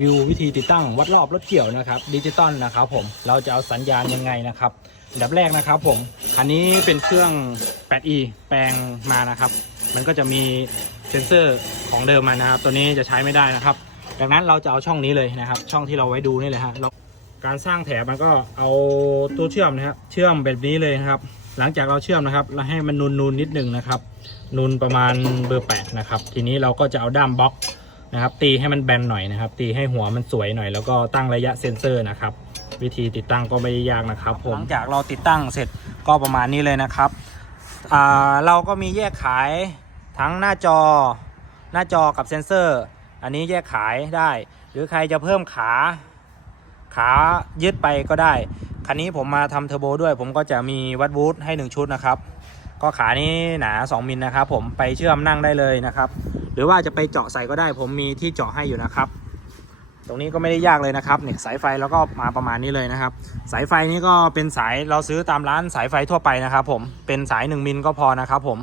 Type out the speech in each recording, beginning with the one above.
วิววิธีติดตั้งวัดรอบรถเกี่ยวนะครับดิจิตอลนะครับผมเราจะเอาสัญญาณยังไงนะครับอันดับแรกนะครับผมอันนี้เป็นเครื่อง 8e แปลงมานะครับ มันก็จะมีเซนเซอร์ของเดิมมานะครับ ตัวนี้จะใช้ไม่ได้นะครับ ดังนั้นเราจะเอาช่องนี้เลยนะครับ ช่องที่เราไว้ดูนี่เลยฮะการสร้างแถบมันก็เอาตัวเชื่อมนะครับเชื่อมแบบนี้เลยนะครับ หลังจากเราเชื่อมนะครับ เราให้มันนูนๆนนิดหนึ่งนะครับนูนประมาณเบอร์8นะครับทีนี้เราก็จะเอาด้ามบล็อก นะครับ ตีให้มันแบนหน่อยนะครับ ตีให้หัวมันสวยหน่อย แล้วก็ตั้งระยะเซ็นเซอร์นะครับ วิธีติดตั้งก็ไม่ได้ยากนะครับผมหลังจากเราติดตั้งเสร็จก็ประมาณนี้เลยนะครับอ่าเราก็มีแยกขายทั้งหน้าจอหน้าจอกับเซ็นเซอร์ อันนี้แยกขายได้ หรือใครจะเพิ่มขาขายึดไปก็ได้ คันนี้ผมมาทำเทอร์โบด้วย ผมก็จะมีวัดวูดให้ 1 ชุดนะครับ ก็ขานี้หนา 2มิลนะครับผมไปเชื่อมนั่งได้เลยนะครับ หรือว่าจะไปเจาะใส่ก็ได้ ผมมีที่เจาะให้อยู่นะครับ ตรงนี้ก็ไม่ได้ยากเลยนะครับเนี่ยสายไฟแล้วก็มาประมาณนี้เลยนะครับ สายไฟนี้ก็เป็นสายเราซื้อตามร้านสายไฟทั่วไปนะครับ ผมเป็นสาย 1มิลก็พอนะครับผม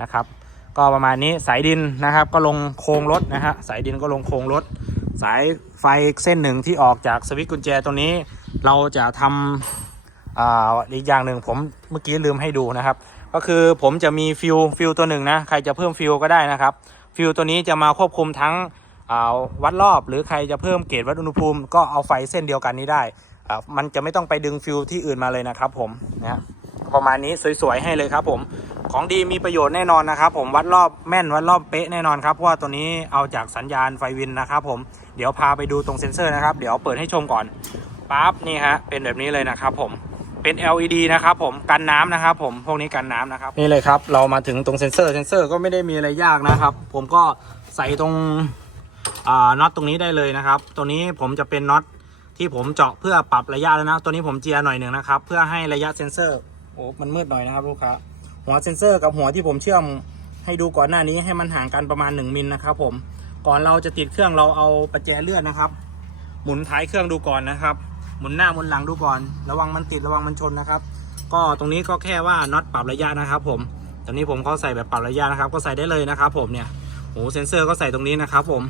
นะครับ ก็ประมาณนี้สายดินนะครับ ก็ลงโครงรถนะฮะสายดินก็ลงโครงรถสายไฟเส้นหนึ่งที่ออกจากสวิตช์กุญแจตัวนี้ เราจะทำอ่าอีกอย่างหนึ่งผมเมื่อกี้ลืมให้ดูนะครับ ก็คือผมจะมีฟิวฟิวตัวหนึ่งนะ ใครจะเพิ่มฟิวก็ได้นะครับ ฟิวตัวนี้จะมาควบคุมทั้งวัดรอบ หรือใครจะเพิ่มเกจวัดอุณหภูมิ ก็เอาไฟเส้นเดียวกันนี้ได้ มันจะไม่ต้องไปดึงฟิวที่อื่นมาเลยนะครับผมนะประมาณนี้สวยๆให้เลยครับผม ของดีมีประโยชน์แน่นอนนะครับ ผมวัดรอบแม่นวัดรอบเป๊ะแน่นอนครับเพราะว่าตัวนี้เอาจากสัญญาณไฟวินนะครับผมเดี๋ยวพาไปดูตรงเซ็นเซอร์นะครับ เดี๋ยวเปิดให้ชมก่อนปั๊บนี่ฮะเป็นแบบนี้เลยนะครับผม เป็น LED นะครับผมกันน้ำนะครับผมพวกนี้กันน้ำนะครับนี่เลยครับ เรามาถึงตรงเซนเซอร์เซนเซอร์ก็ไม่ได้มีอะไรยากนะครับ ผมก็ใส่ตรงน็อตตรงนี้ได้เลยนะครับ ตัวนี้ผมจะเป็นน็อตที่ผมเจาะเพื่อปรับระยะแล้วนะ ตัวนี้ผมเจียหน่อยหนึ่งนะครับ เพื่อให้ระยะเซนเซอร์โอ้มันมืดหน่อยนะครับลูกค้าหัวเซนเซอร์กับหัวที่ผมเชื่อมให้ดูก่อนหน้านี้ให้มันห่างกันประมาณ 1มิลนะครับผมก่อนเราจะติดเครื่องเราเอาประแจเลื่อนนะครับ หมุนท้ายเครื่องดูก่อนนะครับ หมุนหน้าหมุนหลังดูก่อน ระวังมันติดระวังมันชนนะครับ ก็ตรงนี้ก็แค่ว่าน็อตปรับระยะนะครับ ผมตอนนี้ผมเขาใส่แบบปรับระยะนะครับ ก็ใส่ได้เลยนะครับ ผมเนี่ยโอ้เซนเซอร์ก็ใส่ตรงนี้นะครับ ผม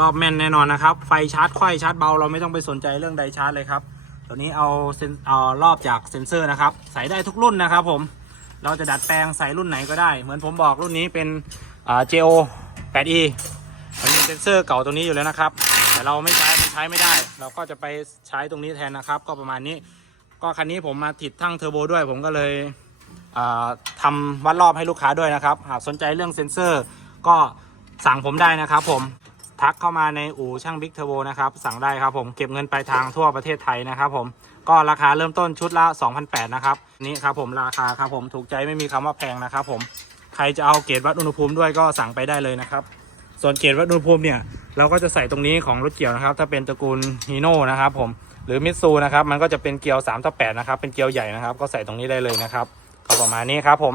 รอบแม่นแน่นอนนะครับ ไฟชาร์จค่อยชาร์จเบาเราไม่ต้องไปสนใจเรื่องไดชาร์จเลยครับตัวนี้เอาเซนเอารอบจากเซนเซอร์นะครับ ใส่ได้ทุกรุ่นนะครับ ผมเราจะดัดแปลงใส่รุ่นไหนก็ได้ เหมือนผมบอกรุ่นนี้เป็นอ่า JO 8E มันมีเซนเซอร์เก่าตรงนี้อยู่แล้วนะครับ แต่เราไม่ใช้มันใช้ไม่ได้ เราก็จะไปใช้ตรงนี้แทนนะครับ ก็ประมาณนี้ ก็คันนี้ผมมาติดทั้งเทอร์โบด้วย ผมก็เลยอ่าทำวัดรอบให้ลูกค้าด้วยนะครับ หากสนใจเรื่องเซนเซอร์ ก็สั่งผมได้นะครับ ผมทักเข้ามาในอู่ช่างบิ๊กเทอร์โบนะครับ สั่งได้ครับผมเก็บเงินปลายทางทั่วประเทศไทยนะครับ ผมก็ราคาเริ่มต้นชุดละ2,800นะครับนี่ครับผมราคาครับผมถูกใจไม่มีคำว่าแพงนะครับ ผมใครจะเอาเกรดวัดอุณหภูมิด้วยก็สั่งไปได้เลยนะครับ ส่วนเกจวัดอุณหภูมิเนี่ย เราก็จะใส่ตรงนี้ของรถเกี่ยวนะครับ ถ้าเป็นตระกูลฮีโน่นะครับผมหรือมิตซูนะครับ มันก็จะเป็นเกียว3ต่อ8นะครับ เป็นเกียวใหญ่นะครับ ก็ใส่ตรงนี้ได้เลยนะครับ ก็ประมาณนี้ครับผม